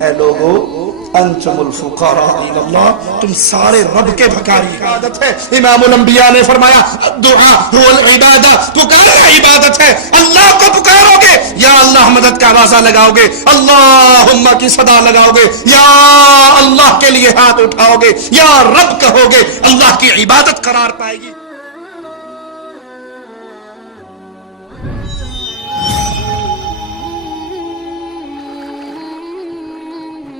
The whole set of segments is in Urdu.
اے لوگو انتم الفقراء الی اللہ، تم سارے رب کے بھکاری عبادت ہے۔ امام الانبیاء نے فرمایا دعا هو العبادہ، پکارنا عبادت ہے۔ اللہ کو پکارو گے، یا اللہ مدد کا آوازہ لگاؤ گے، اللہم کی صدا لگاؤ گے، یا اللہ کے لیے ہاتھ اٹھاؤ گے، یا رب کہو گے، اللہ کی عبادت قرار پائے گی۔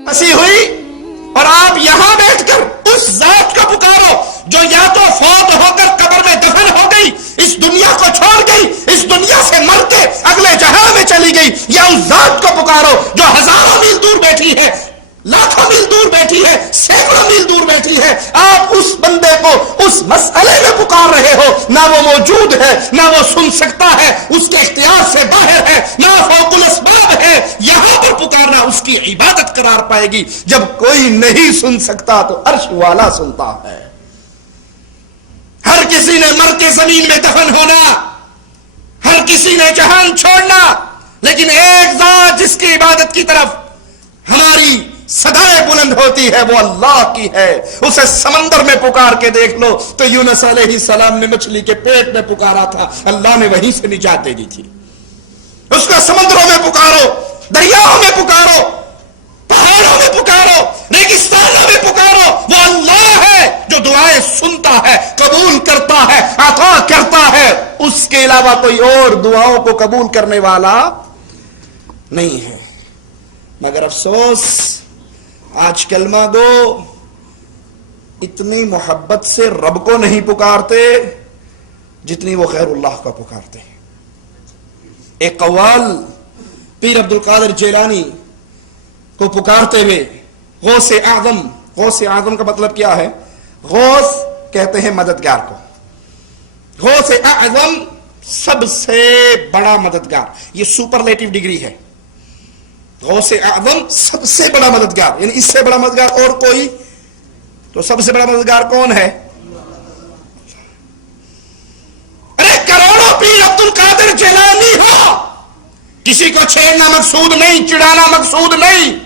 پسی ہوئی اور آپ یہاں بیٹھ کر اس ذات کو پکارو جو یا تو فوت ہو کر قبر میں دفن ہو گئی، اس دنیا کو چھوڑ گئی، اس دنیا سے مر کے اگلے جہاں میں چلی گئی، یا اس ذات کو پکارو جو ہزاروں میل دور بیٹھی ہے، لاکھوں میل دور بیٹھی ہے، سینکڑوں میل دور بیٹھی ہے۔ آپ اس بندے کو اس مسئلے میں پکار رہے ہو، نہ وہ موجود ہے، نہ وہ سن سکتا ہے، اس کے اختیار سے باہر ہے، نہ فوق الاسباب ہے، یہاں پر پکارنا اس کی عبادت قرار پائے گی۔ جب کوئی نہیں سن سکتا تو عرش والا سنتا ہے۔ ہر کسی نے مر کے زمین میں دفن ہونا، ہر کسی نے جہان چھوڑنا، لیکن ایک ذات جس کی عبادت کی طرف ہماری صدائیں بلند ہوتی ہے وہ اللہ کی ہے۔ اسے سمندر میں پکار کے دیکھ لو تو یونس علیہ السلام نے مچھلی کے پیٹ میں پکارا تھا، اللہ نے وہیں سے نجات دے دی تھی۔ اس کو سمندروں میں پکارو، دریاؤں میں پکارو، پہاڑوں میں پکارو، ریگستانوں میں پکارو، وہ اللہ ہے جو دعائیں سنتا ہے، قبول کرتا ہے، عطا کرتا ہے۔ اس کے علاوہ کوئی اور دعاؤں کو قبول کرنے والا نہیں ہے۔ مگر افسوس آج کلمہ گو اتنی محبت سے رب کو نہیں پکارتے جتنی وہ غیر اللہ کو پکارتے ہیں۔ ایک قوال پیر عبد القادر جیلانی کو پکارتے ہوئے غوث اعظم، غوث اعظم کا مطلب کیا ہے؟ غوث کہتے ہیں مددگار کو، غوث اعظم سب سے بڑا مددگار، یہ سپرلیٹو ڈگری ہے۔ غوث اعظم سب سے بڑا مددگار، یعنی اس سے بڑا مددگار اور کوئی؟ تو سب سے بڑا مددگار کون ہے؟ ارے کروڑوں پیر عبد القادر جیلانی ہو، کسی کو چھیڑنا مقصود نہیں، چڑھانا مقصود نہیں،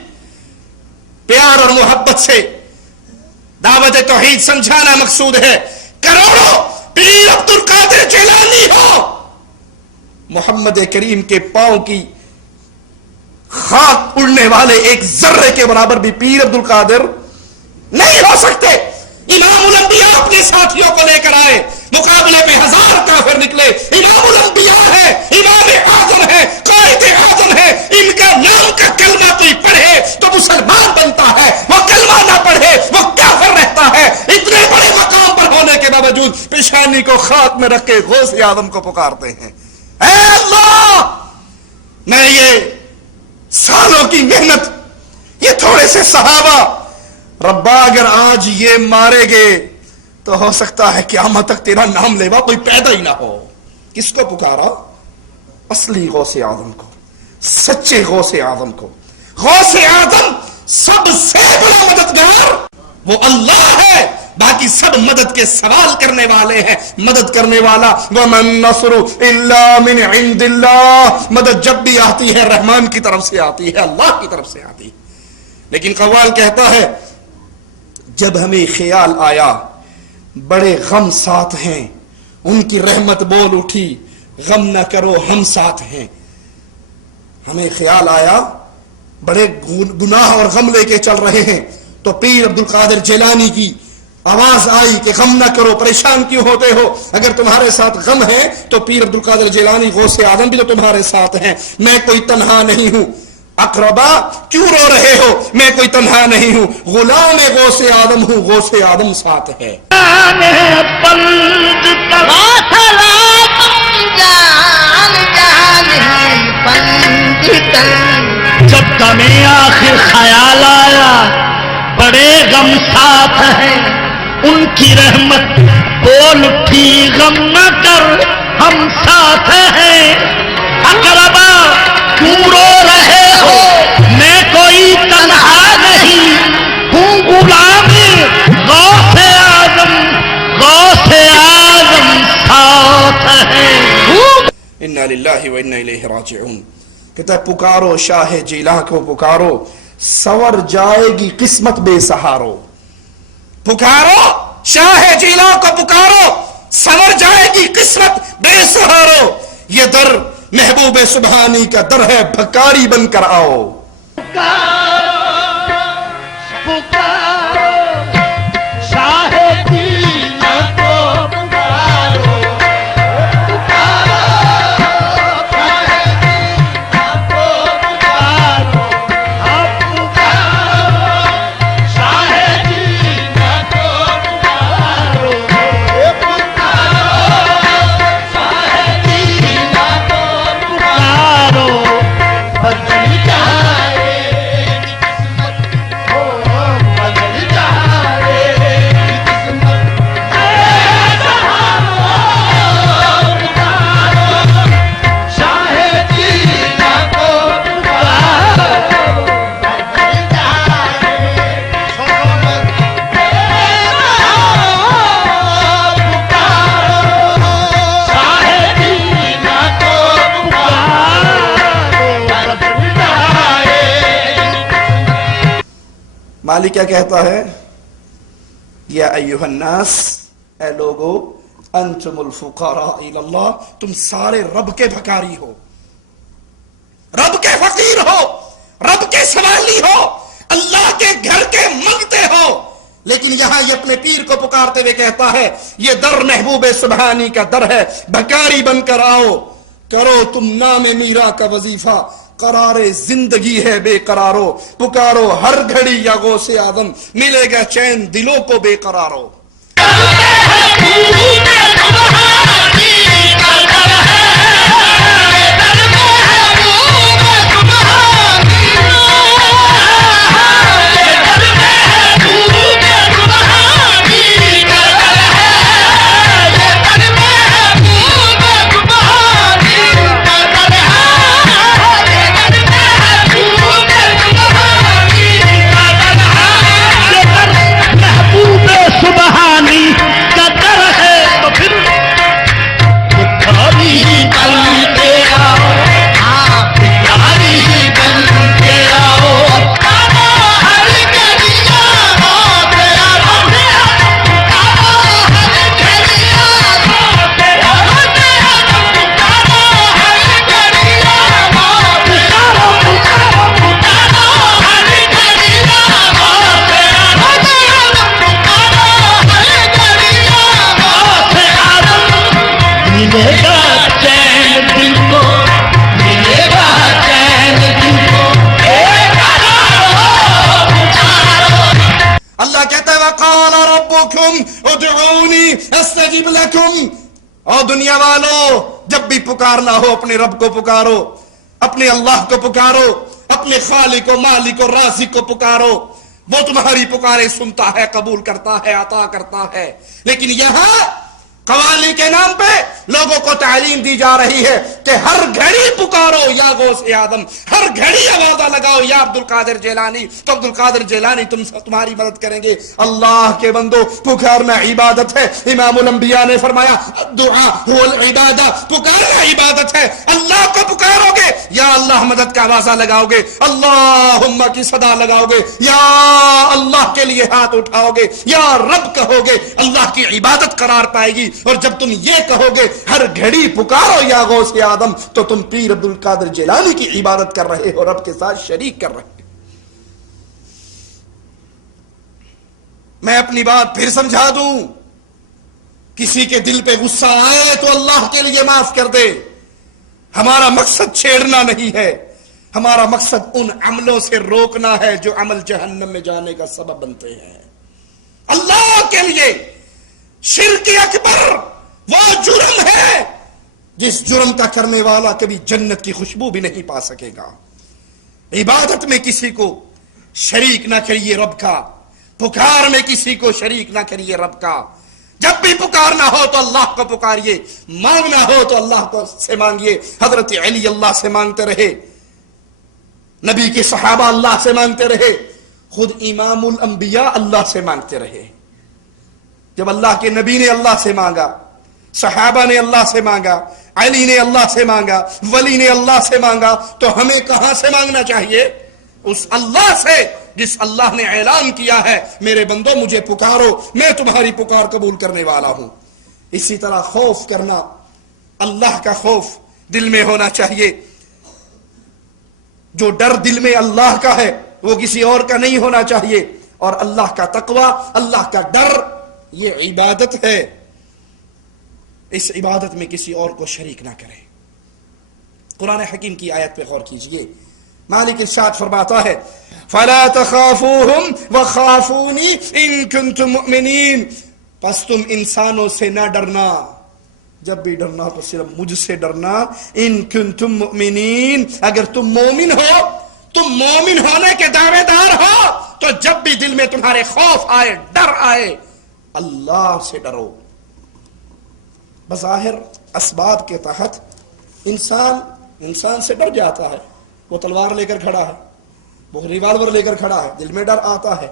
پیار اور محبت سے دعوت توحید سمجھانا مقصود ہے۔ کروڑوں پیر عبد القادر جیلانی ہو، محمد کریم کے پاؤں کی خاک اڑنے والے ایک ذرے کے برابر بھی پیر عبد القادر نہیں ہو سکتے۔ امام الانبیاء اپنے ساتھیوں کو لے کر آئے، مقابلے میں ہزار کافر نکلے، امام الانبیاء ہے، امام اعظم ہے، قائد اعظم ہے، ان کا نام کا کلمہ کوئی پڑھے تو مسلمان بنتا ہے، وہ کلمہ نہ پڑھے وہ کافر رہتا ہے۔ اتنے بڑے مقام پر ہونے کے باوجود پیشانی کو خاک میں رکھ کے غوث اعظم کو پکارتے ہیں، اے اللہ میں یہ سالوں کی محنت، یہ تھوڑے سے صحابہ، ربا اگر آج یہ مارے گئے تو ہو سکتا ہے قیامت تک تیرا نام لیوا کوئی پیدا ہی نہ ہو۔ کس کو پکارا؟ اصلی غوث اعظم کو، سچے غوث اعظم کو۔ غوث اعظم سب سے بڑا مددگار وہ اللہ ہے، باقی سب مدد کے سوال کرنے والے ہیں۔ مدد کرنے والا وَمَن نَّصْرُ إِلَّا مِنْ عِنْدِ اللَّهِ، مدد جب بھی آتی ہے رحمان کی طرف سے آتی ہے، اللہ کی طرف سے آتی ہے۔ لیکن قوال کہتا ہے جب ہمیں خیال آیا بڑے غم ساتھ ہیں، ان کی رحمت بول اٹھی غم نہ کرو ہم ساتھ ہیں۔ ہمیں خیال آیا بڑے گناہ اور غم لے کے چل رہے ہیں تو پیر عبد القادر جیلانی کی آواز آئی کہ غم نہ کرو، پریشان کیوں ہوتے ہو؟ اگر تمہارے ساتھ غم ہے تو پیر عبد القادر جیلانی غوث اعظم بھی تو تمہارے ساتھ ہیں، میں کوئی تنہا نہیں ہوں۔ اقربا کیوں رو رہے ہو؟ میں کوئی تنہا نہیں ہوں، غلام غوث اعظم ہوں، غوث اعظم ساتھ ہے۔ جب تمہیں آخر خیال آیا بڑے غم ساتھ ہیں، ان کی رحمت بول اٹھی غم نہ کر ہم ساتھ ہیں۔ اقربا کیوں رو رہے ہو؟ میں کوئی تنہا نہیں ہوں، غلام غوث اعظم، غوث اعظم ساتھ ہیں۔ انا للہ و انا الیہ راجعون۔ کہتا ہے پکارو شاہ جیلان کو پکارو، سور جائے گی قسمت بے سہارو. پکارو شاہ جیلا کو پکارو، سور جائے گی قسمت بے سہارو. یہ در محبوب سبحانی کا در ہے، بھکاری بن کر آؤ. مالک کیا کہتا ہے؟ یا ایھا الناس، اے لوگو، انتم الفقراء الی اللہ، تم سارے رب کے بھکاری ہو، رب کے فقیر ہو، رب کے سوالی ہو، اللہ کے گھر کے منگتے ہو. لیکن یہاں یہ اپنے پیر کو پکارتے ہوئے کہتا ہے یہ در محبوب سبحانی کا در ہے، بھکاری بن کر آؤ. کرو تم نام میرا کا وظیفہ، قرار زندگی ہے بے قرارو. پکارو ہر گھڑی یا غوث اعظم، ملے گا چین دلوں کو بے قرارو. اللہ کہتا ہے وقال ربکم ادعونی استجب لکم. اور دنیا والو، جب بھی پکارنا ہو اپنے رب کو پکارو، اپنے اللہ کو پکارو، اپنے خالق و مالک و رازق کو پکارو. وہ تمہاری پکارے سنتا ہے، قبول کرتا ہے، عطا کرتا ہے. لیکن یہاں قوالی کے نام پہ لوگوں کو تعلیم دی جا رہی ہے کہ ہر گھڑی پکارو یا غوث اعظم، ہر گھڑی آوازہ لگاؤ یا عبد القادر جیلانی، تو عبد القادر جیلانی تمہاری مدد کریں گے. اللہ کے بندو، پکارنا عبادت ہے. امام الانبیاء نے فرمایا دعا هو العبادہ، پکارنا عبادت ہے. اللہ کو پکارو گے یا اللہ مدد کا آوازہ لگاؤ گے، اللہم کی صدا لگاؤ گے، یا اللہ کے لیے ہاتھ اٹھاؤ گے، یا رب کہو گے، اللہ کی عبادت قرار پائے گی. اور جب تم یہ کہو گے ہر گھڑی پکارو یا غوث اعظم، تو تم پیر عبد القادر جیلانی کی عبادت کر رہے ہو، رب کے ساتھ شریک کر رہے ہو. میں اپنی بات پھر سمجھا دوں، کسی کے دل پہ غصہ آئے تو اللہ کے لیے معاف کر دے. ہمارا مقصد چھیڑنا نہیں ہے، ہمارا مقصد ان عملوں سے روکنا ہے جو عمل جہنم میں جانے کا سبب بنتے ہیں. اللہ کے لیے شرک اکبر وہ جرم ہے جس جرم کا کرنے والا کبھی جنت کی خوشبو بھی نہیں پا سکے گا. عبادت میں کسی کو شریک نہ کریے رب کا، پکار میں کسی کو شریک نہ کریے رب کا. جب بھی پکارنا ہو تو اللہ کو پکاریے، مانگنا ہو تو اللہ کو سے مانگیے. حضرت علی اللہ سے مانگتے رہے، نبی کے صحابہ اللہ سے مانگتے رہے، خود امام الانبیاء اللہ سے مانگتے رہے. جب اللہ کے نبی نے اللہ سے مانگا، صحابہ نے اللہ سے مانگا، علی نے اللہ سے مانگا، ولی نے اللہ سے مانگا، تو ہمیں کہاں سے مانگنا چاہیے؟ اس اللہ سے جس اللہ نے اعلان کیا ہے میرے بندو مجھے پکارو میں تمہاری پکار قبول کرنے والا ہوں. اسی طرح خوف کرنا، اللہ کا خوف دل میں ہونا چاہیے. جو ڈر دل میں اللہ کا ہے وہ کسی اور کا نہیں ہونا چاہیے. اور اللہ کا تقوی، اللہ کا ڈر، یہ عبادت ہے. اس عبادت میں کسی اور کو شریک نہ کرے. قرآن حکیم کی آیت پہ غور کیجئے. مالک ارشاد فرماتا ہے فَلَا تَخَافُوهُمْ وَخَافُونِي إِن كُنتُم مُؤْمِنِينَ، پس تم انسانوں سے نہ ڈرنا، جب بھی ڈرنا تو صرف مجھ سے ڈرنا. ان کنتم مؤمنین، اگر تم مومن ہو، تم مومن ہونے کے دعوے دار ہو، تو جب بھی دل میں تمہارے خوف آئے، ڈر آئے، اللہ سے ڈرو. بظاہر اسباب کے تحت انسان سے ڈر جاتا ہے. وہ تلوار لے کر کھڑا ہے، وہ ریوالور لے کر کھڑا ہے، دل میں ڈر آتا ہے.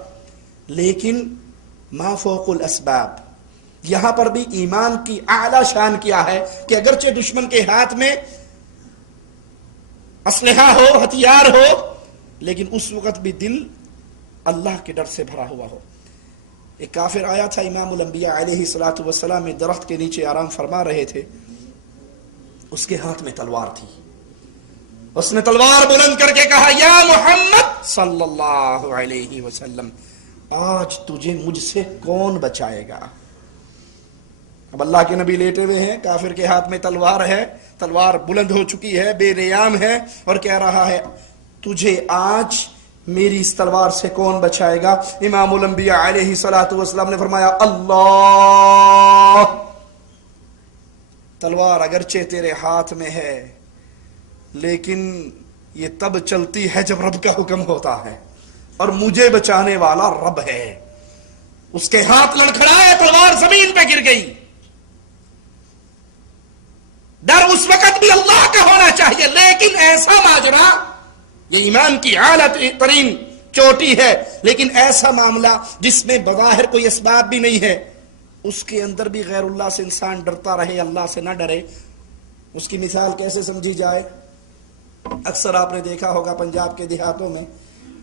لیکن ما فوق الاسباب، یہاں پر بھی ایمان کی اعلی شان کیا ہے کہ اگرچہ دشمن کے ہاتھ میں اسلحہ ہو، ہتھیار ہو، لیکن اس وقت بھی دل اللہ کے ڈر سے بھرا ہوا ہو. ایک کافر آیا تھا امام الانبیاء علیہ الصلوۃ والسلام میں، درخت کے نیچے آرام فرما رہے تھے. اس کے ہاتھ میں تلوار تھی. اس نے تلوار بلند کر کے کہا یا محمد صلی اللہ علیہ وسلم، آج تجھے مجھ سے کون بچائے گا؟ اب اللہ کے نبی لیٹے ہوئے ہیں، کافر کے ہاتھ میں تلوار ہے، تلوار بلند ہو چکی ہے، بے نیام ہے، اور کہہ رہا ہے تجھے آج میری اس تلوار سے کون بچائے گا؟ امام الانبیاء علیہ الصلوۃ والسلام نے فرمایا اللہ. تلوار اگرچہ تیرے ہاتھ میں ہے لیکن یہ تب چلتی ہے جب رب کا حکم ہوتا ہے، اور مجھے بچانے والا رب ہے. اس کے ہاتھ لڑکھڑائے، تلوار زمین پہ گر گئی. ڈر اس وقت بھی اللہ کا ہونا چاہیے، لیکن ایسا ماجرا، یہ ایمان کی اعلی ترین چوٹی ہے، لیکن ایسا معاملہ جس میں بظاہر کوئی اسباب بھی نہیں ہے، اس کے اندر بھی غیر اللہ سے انسان ڈرتا رہے، اللہ سے نہ ڈرے. اس کی مثال کیسے سمجھی جائے؟ اکثر آپ نے دیکھا ہوگا پنجاب کے دیہاتوں میں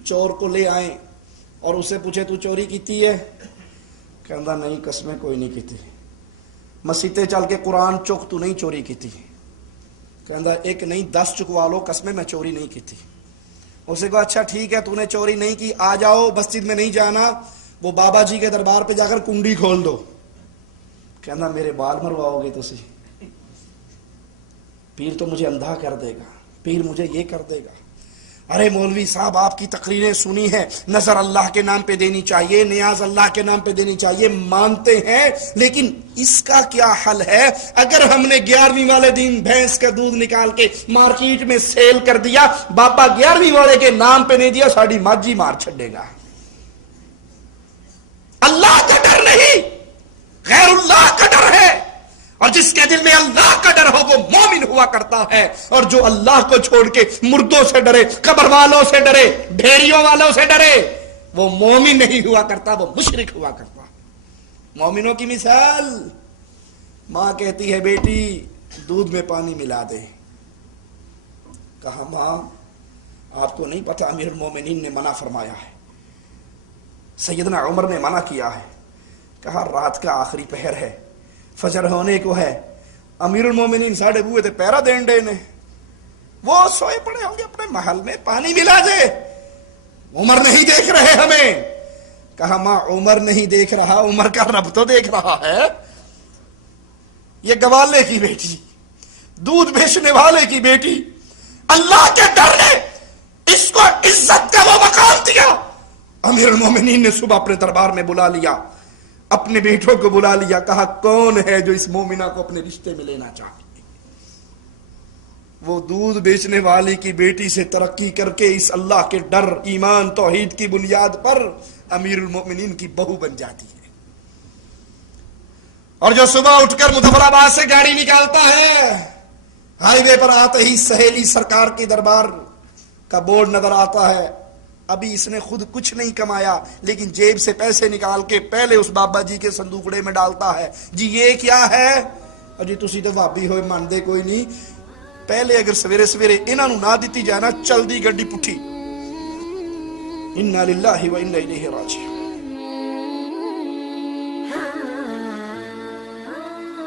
چور کو لے آئیں اور اسے پوچھے تو چوری کیتی ہے؟ کہندا نہیں قسمیں کوئی نہیں کیتی. مسیتے چل کے قرآن چک تو نہیں چوری کیتی؟ کہندا ایک نہیں 10 چکوا لو قسمیں میں چوری نہیں کیتی. اسے کہا اچھا ٹھیک ہے تو نے چوری نہیں کی، آ جاؤ مسجد میں نہیں جانا، وہ بابا جی کے دربار پہ جا کر کنڈی کھول دو. کہندا میرے بال مرواؤ گے تسی؟ پیر تو مجھے اندھا کر دے گا، پیر مجھے یہ کر دے گا. ارے مولوی صاحب آپ کی تقریریں سنی ہیں، نظر اللہ کے نام پہ دینی چاہیے، نیاز اللہ کے نام پہ دینی چاہیے، مانتے ہیں، لیکن اس کا کیا حل ہے؟ اگر ہم نے 11ویں والے دن بھینس کا دودھ نکال کے مارکیٹ میں سیل کر دیا، بابا 11ویں والے کے نام پہ نہیں دیا، ساڑی ماجی مار چھڑے گا. اللہ کا ڈر نہیں، غیر اللہ کا ڈر ہے. اور جس کے دل میں اللہ کا ڈر ہو وہ مومن ہوا کرتا ہے. اور جو اللہ کو چھوڑ کے مردوں سے ڈرے، قبر والوں سے ڈرے، ڈھیریوں والوں سے ڈرے، وہ مومن نہیں ہوا کرتا، وہ مشرک ہوا کرتا. مومنوں کی مثال، ماں کہتی ہے بیٹی دودھ میں پانی ملا دے. کہا ماں آپ کو نہیں پتا امیر المومنین نے منع فرمایا ہے، سیدنا عمر نے منع کیا ہے. کہا رات کا آخری پہر ہے، فجر ہونے کو ہے، امیر المومنین ساڑھے بوئے تھے پیرا دین ڈے نے، وہ سوئے پڑے ہوں گے اپنے محل میں، پانی ملا دے. عمر نہیں دیکھ رہے ہمیں. کہا ماں عمر نہیں دیکھ رہا، عمر کا رب تو دیکھ رہا ہے. یہ گوالے کی بیٹی، دودھ بیچنے والے کی بیٹی، اللہ کے ڈر نے اس کو عزت کا وہ مقام دیا. امیر المومنین نے صبح اپنے دربار میں بلا لیا، اپنے بیٹوں کو بلا لیا، کہا کون ہے جو اس مومنہ کو اپنے رشتے میں لینا چاہتے؟ وہ دودھ بیچنے والی کی بیٹی سے ترقی کر کے اس اللہ کے ڈر، ایمان، توحید کی بنیاد پر امیر المومنین کی بہو بن جاتی ہے. اور جو صبح اٹھ کر مظفرآباد سے گاڑی نکالتا ہے، ہائی وے پر آتے ہی سہیلی سرکار کے دربار کا بورڈ نظر آتا ہے. ابھی اس نے خود کچھ نہیں کمایا، لیکن جیب سے پیسے نکال کے پہلے اس بابا جی کے صندوقڑے میں ڈالتا ہے. جی یہ کیا ہے؟ جی تسی تو بھابی ہوئے مانتے کوئی نہیں. پہلے اگر سویرے سویرے انہاں نو نہ دیتی جائے نا، چل دی گڈی پٹھی. انا للہ و انا الیہ راجعون.